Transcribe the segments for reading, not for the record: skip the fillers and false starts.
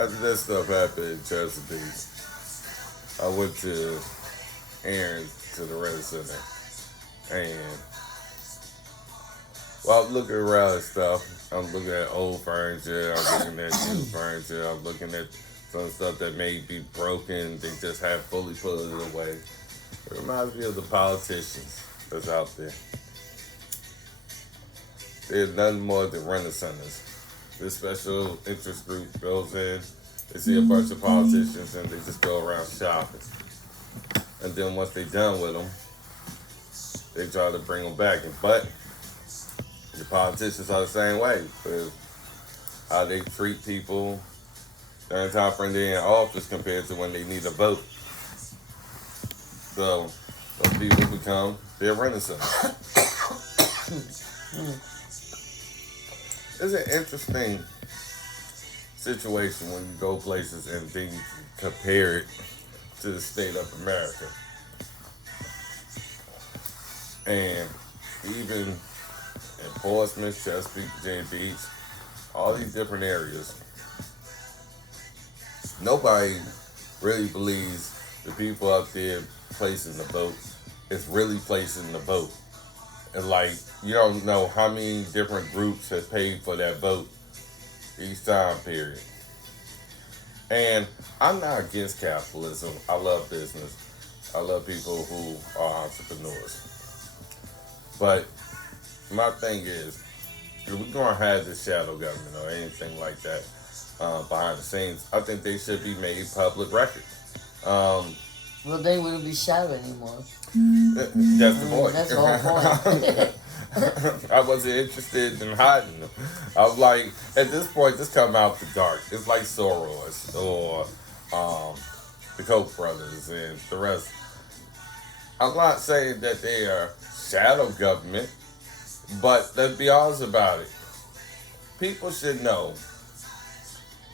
after that stuff happened in Chesapeake, I went to Aaron to the Rent Center, and while I'm looking around and stuff, I'm looking at old furniture, I'm looking at new furniture, I'm looking at some stuff that may be broken, they just have fully put it away. It reminds me of the politicians that's out there. They're nothing more than rent centers. This special interest group goes in, they see a bunch of politicians, and they just go around shopping. And then once they're done with them, they try to bring them back. But the politicians are the same way. Because how they treat people during time when they're in office compared to when they need a vote. So those people become their renaissance. It's an interesting situation when you go places and then you compare it to the state of America. And even in Portsmouth, Chesapeake, Virginia Beach, all these different areas, nobody really believes the people out there placing the vote is really placing the vote. And like, you don't know how many different groups have paid for that vote each time period. And I'm not against capitalism. I love business. I love people who are entrepreneurs. But my thing is, if we're going to have this shadow government or anything like that behind the scenes, I think they should be made public record. Um, Well, they wouldn't be shadow anymore. that's the point. That's the whole point. I wasn't interested in hiding them. I was like, at this point, just come out the dark. It's like Soros or the Koch brothers and the rest. I'm not saying that they are shadow government, but let's be honest about it. People should know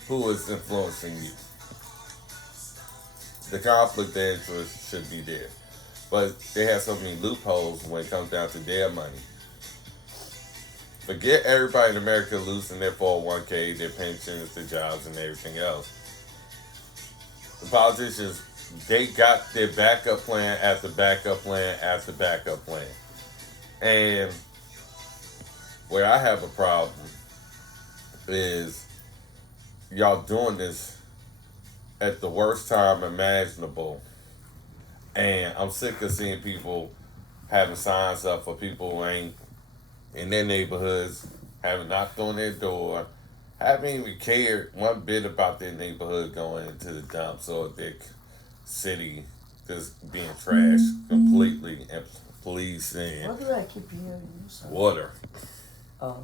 who is influencing you. The conflict of interest should be there. But they have so many loopholes when it comes down to their money. Forget everybody in America losing their 401k, their pensions, their jobs, and everything else. The politicians, they got their backup plan after backup plan after backup plan. And where I have a problem is y'all doing this at the worst time imaginable. And I'm sick of seeing people having signs up for people who ain't in their neighborhoods, having knocked on their door, haven't even cared one bit about their neighborhood going into the dumps or their city just being trashed completely, and police and What do I keep hearing? I'm sorry. water. Oh.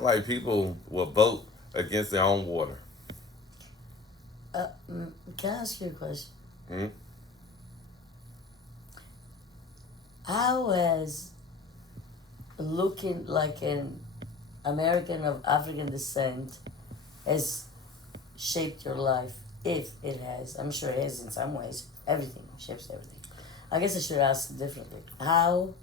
Like people will vote against their own water. Can I ask you a question? Hmm? How has looking like an American of African descent has shaped your life? If it has, I'm sure it has in some ways. Everything shapes everything. I guess I should ask differently. How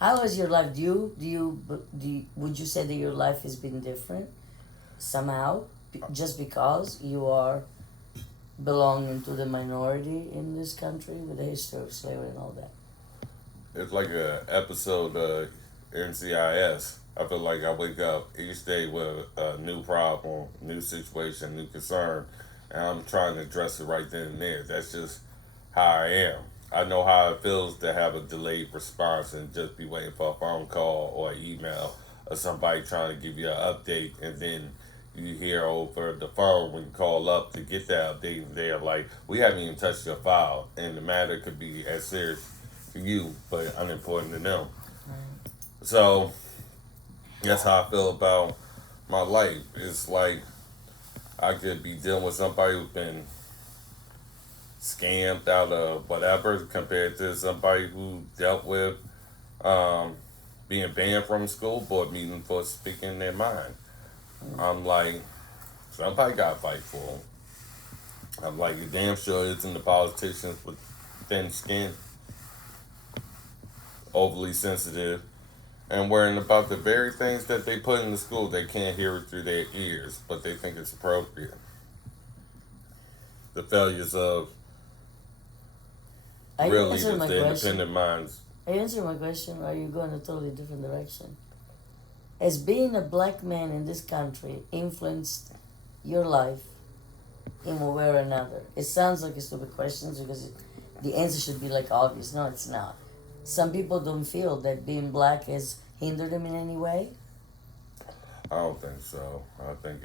has your life? Would you say that your life has been different somehow, just because you are belonging to the minority in this country with the history of slavery and all that? It's like a episode of NCIS. I feel like I wake up each day with a new problem, new situation, new concern, and I'm trying to address it right then and there. That's just how I am. I know how it feels to have a delayed response and just be waiting for a phone call or an email or somebody trying to give you an update, and then you hear over the phone when you call up to get that update, and they're like, "We haven't even touched your file," and the matter could be as serious to you, but unimportant to them. So that's how I feel about my life. It's like I could be dealing with somebody who's been scammed out of whatever compared to somebody who dealt with um, being banned from a school board meeting for speaking their mind. I'm like, somebody got to fight for them. I'm like, you damn sure isn't the politicians with thin skin, overly sensitive, and worrying about the very things that they put in the school. They can't hear it through their ears, but they think it's appropriate. The failures of Are you real answering leaders, my the question? independent minds. Are you answering my question, or are you going a totally different direction? Has being a black man in this country influenced your life in one way or another? It sounds like a stupid question because the answer should be like obvious. No, it's not. Some people don't feel that being black has hindered them in any way. I don't think so. I think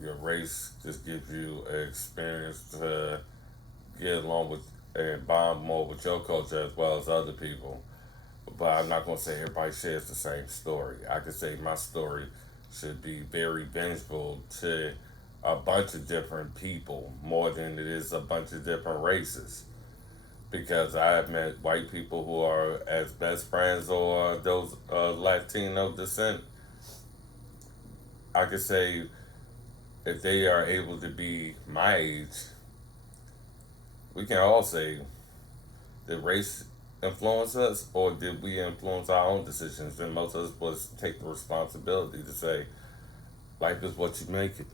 your race just gives you an experience to get along with and bond more with your culture as well as other people. But I'm not gonna say everybody shares the same story. I could say my story should be very vengeful to a bunch of different people more than it is a bunch of different races. Because I have met white people who are as best friends or those Latino descent. I could say if they are able to be my age, we can all say, did race influence us or did we influence our own decisions? And most of us was take the responsibility to say, life is what you make it.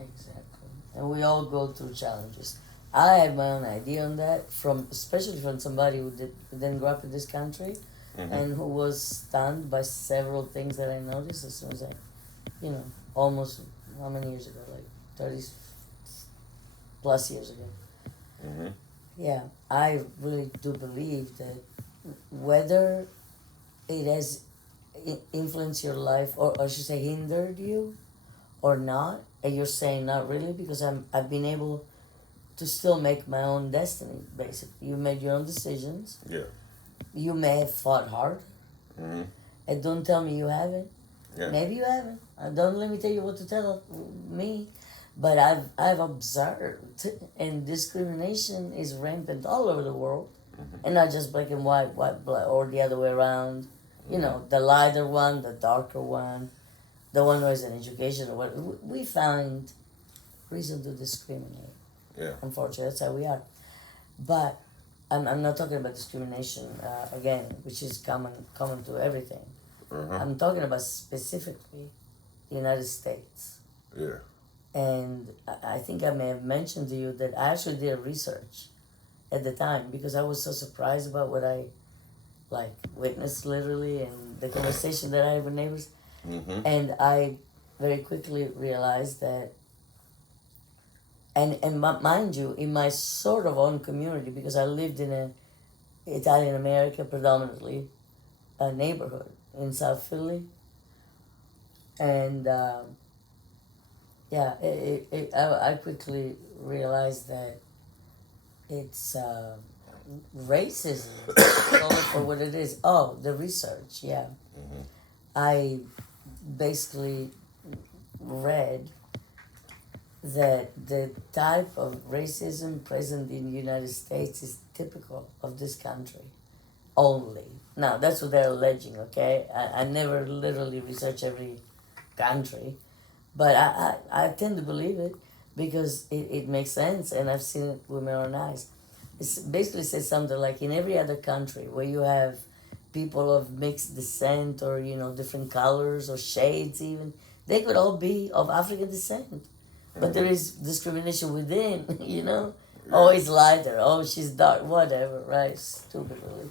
Exactly. And we all go through challenges. I have my own idea on that, from especially from somebody who didn't grow up in this country, Mm-hmm. and who was stunned by several things that I noticed as soon as almost how many years ago, like 30 plus years ago. Mm-hmm. Yeah, I really do believe that whether it has influenced your life, or I should say hindered you or not, and you're saying not really because I've been able to still make my own destiny. Basically, you made your own decisions. Yeah. You may have fought hard, Mm-hmm. and don't tell me you haven't. Yeah. Maybe you haven't. Don't let me tell you what to tell me. But I've observed, and discrimination is rampant all over the world, Mm-hmm. and not just black and white, black, or the other way around. You know, the lighter one, the darker one, the one who has an education or what. We find reason to discriminate. Yeah. Unfortunately, that's how we are. But I'm not talking about discrimination again, which is common to everything. Uh-huh. I'm talking about specifically the United States. Yeah. And I think I may have mentioned to you that I actually did research at the time because I was so surprised about what I witnessed literally and the conversation that I had with neighbors. Mm-hmm. And I very quickly realized that, and mind you, in my sort of own community, because I lived in a Italian America predominantly a neighborhood in South Philly, and I quickly realized that it's racism. Call it for what it is. Oh, the research. Yeah, Mm-hmm. I basically read that the type of racism present in the United States is typical of this country only. Now, that's what they're alleging, okay? I never literally research every country, but I tend to believe it because it makes sense and I've seen it with my own eyes. It basically says something like in every other country where you have people of mixed descent or, different colors or shades even, they could all be of African descent. But there is discrimination within, Oh, he's lighter. Oh, she's dark. Whatever, right? Stupid, really.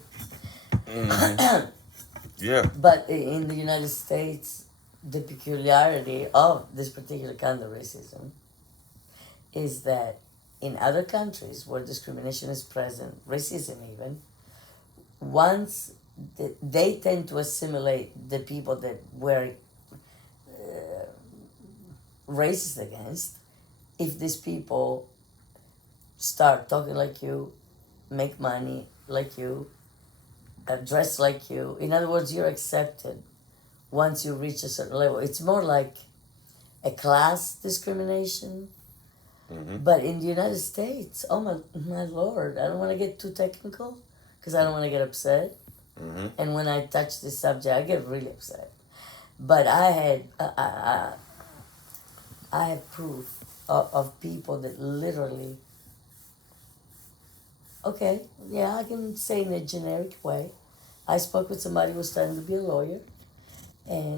Mm-hmm. Yeah. But in the United States, the peculiarity of this particular kind of racism is that in other countries where discrimination is present, racism even, once they tend to assimilate the people that were racist against, if these people start talking like you, make money like you, dress like you, in other words, you're accepted once you reach a certain level. It's more like a class discrimination. Mm-hmm. But in the United States, oh my Lord, I don't want to get too technical because I don't want to get upset. Mm-hmm. And when I touch this subject, I get really upset. But I have proof of people that literally, okay, yeah, I can say in a generic way, I spoke with somebody who was studying to be a lawyer, and